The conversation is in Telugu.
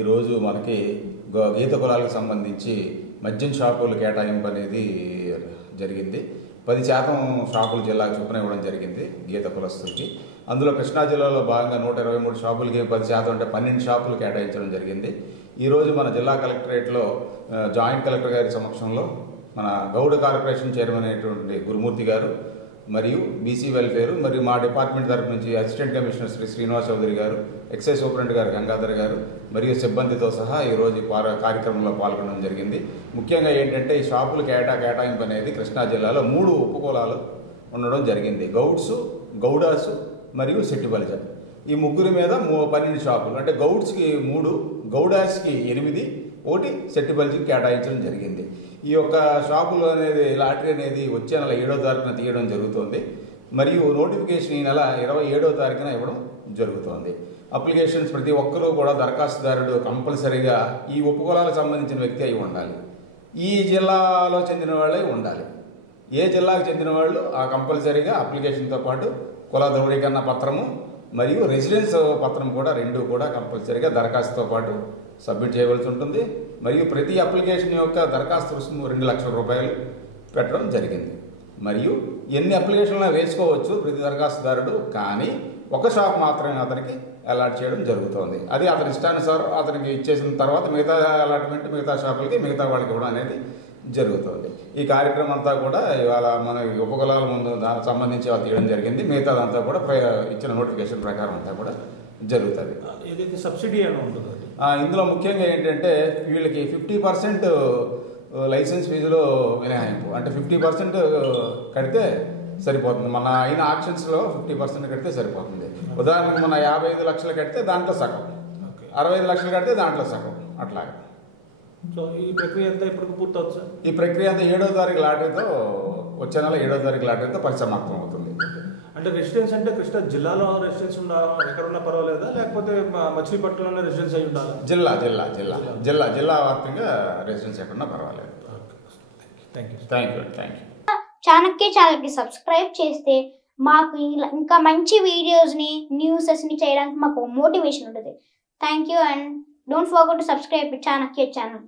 ఈరోజు మనకి గీత కులాలకు సంబంధించి మద్యం షాపులు కేటాయింపు అనేది జరిగింది. 10% షాపులు జిల్లాకు చొప్పున ఇవ్వడం జరిగింది గీత కులస్తులకి. అందులో కృష్ణా జిల్లాలో భాగంగా 123 షాపులకి 10% అంటే 12 షాపులు కేటాయించడం జరిగింది. ఈరోజు మన జిల్లా కలెక్టరేట్లో జాయింట్ కలెక్టర్ గారి సమక్షంలో మన గౌడ కార్పొరేషన్ చైర్మన్ అయినటువంటి గురుమూర్తి గారు మరియు బీసీ వెల్ఫేర్ మరియు మా డిపార్ట్మెంట్ తరఫు నుంచి అసిస్టెంట్ కమిషనర్ శ్రీ శ్రీనివాస్ చౌదరి గారు, ఎక్సైజ్ సూపరింటెండెంట్ గారు గంగాధర్ గారు మరియు సిబ్బందితో సహా ఈరోజు కార్యక్రమంలో పాల్గొనడం జరిగింది. ముఖ్యంగా ఏంటంటే ఈ షాపులు కేటాయింపు అనేది కృష్ణా జిల్లాలో 3 ఉపకులాలు ఉండడం జరిగింది. గౌడ్స్, గౌడాస్ మరియు సెట్టిబలిజ. ఈ ముగ్గురి మీద 12 షాపులు అంటే గౌడ్స్కి 3, గౌడాస్కి 8, ఒకటి సెట్టిబలిజకి కేటాయించడం జరిగింది. ఈ యొక్క షాపులు అనేది లాటరీ అనేది వచ్చే నెల 7వ తారీఖున తీయడం జరుగుతుంది మరియు నోటిఫికేషన్ ఈ నెల 27వ తారీఖున ఇవ్వడం జరుగుతుంది. అప్లికేషన్స్ ప్రతి ఒక్కరూ కూడా దరఖాస్తుదారుడు కంపల్సరీగా ఈ ఉపకులాలకు సంబంధించిన వ్యక్తి అయి ఉండాలి. ఈ జిల్లాలో చెందిన వాళ్ళే ఉండాలి. ఏ జిల్లాకు చెందిన వాళ్ళు ఆ కంపల్సరీగా అప్లికేషన్తో పాటు కుల ధృవీకరణ పత్రము మరియు రెసిడెన్స్ పత్రం కూడా 2 కూడా కంపల్సరీగా దరఖాస్తుతో పాటు సబ్మిట్ చేయవలసి ఉంటుంది. మరియు ప్రతి అప్లికేషన్ యొక్క దరఖాస్తు రుసుము 2 లక్షల రూపాయలు పెట్టడం జరిగింది. మరియు ఎన్ని అప్లికేషన్లు వేసుకోవచ్చు ప్రతి దరఖాస్తుదారుడు, కానీ ఒక షాప్ మాత్రమే అతనికి అలాట్ చేయడం జరుగుతుంది. అది అతని ఇష్టానుసారం అతనికి ఇచ్చేసిన తర్వాత మిగతా అలాట్మెంట్ మిగతా షాపులకి మిగతా వాళ్ళకి ఇవ్వడం అనేది జరుగుతుంది. ఈ కార్యక్రమం అంతా కూడా ఇవాళ మన ఉపకులాల ముందు దానికి సంబంధించి తీయడం జరిగింది. మిగతాదంతా కూడా ఇచ్చిన నోటిఫికేషన్ ప్రకారం అంతా కూడా జరుగుతుంది. ఏదైతే సబ్సిడీ అని ఉంటుంది ఇందులో ముఖ్యంగా ఏంటంటే వీళ్ళకి 50% లైసెన్స్ ఫీజులో మినహాయింపు, అంటే 50% కడితే సరిపోతుంది. మన అయిన ఆప్షన్స్లో 50% కడితే సరిపోతుంది. ఉదాహరణకు మన 55 లక్షలు కడితే దాంట్లో సగం, 65 లక్షలు కడితే దాంట్లో సగం, అట్లాగా. సో ఈ ప్రక్రియ అంతా ఇప్పుడు పూర్తవుతుంది సార్? ఈ ప్రక్రియ అంతా 7వ తారీఖు లాటరీతో, వచ్చే నెల 7వ తారీఖు లాటరీతో పరిసమాప్తం అవుతుంది. అంటే రెసిడెన్స్ అంటే కృష్ణా జిల్లాలో రెసిడెన్స్ ఉండాలా, ఎక్కడున్నా పర్వాలేదా, లేకపోతే మచిలీపట్నంలోనే రెసిడెన్స్ అయి ఉండాలా? జిల్లా వ్యాప్తంగా రెసిడెన్స్ ఎక్కడున్నా పర్వాలేదు. Thank you. చాణక్య ఛానల్కి సబ్స్క్రైబ్ చేస్తే మాకు ఇంకా మంచి వీడియోస్ని, న్యూసెస్ని చేయడానికి మాకు మోటివేషన్ ఉంటుంది. Thank you and don't forget to subscribe to Chanakya channel.